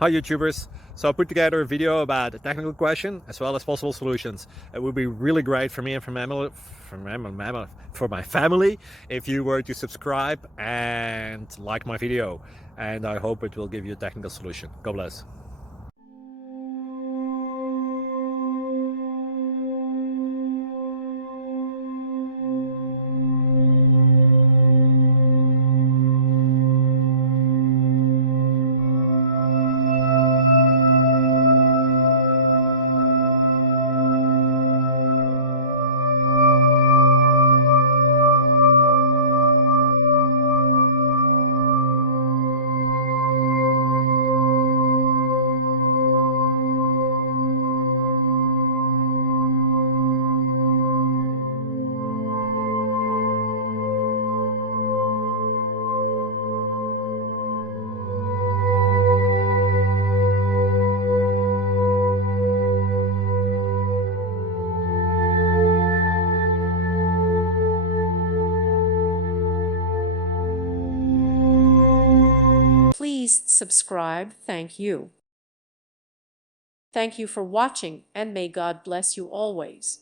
Hi YouTubers! So I put together a video about a technical question as well as possible solutions. It would be really great for me and for my family if you were to subscribe and like my video, and I hope it will give you a technical solution. God bless. Please subscribe. Thank you. Thank you for watching, and may God bless you always.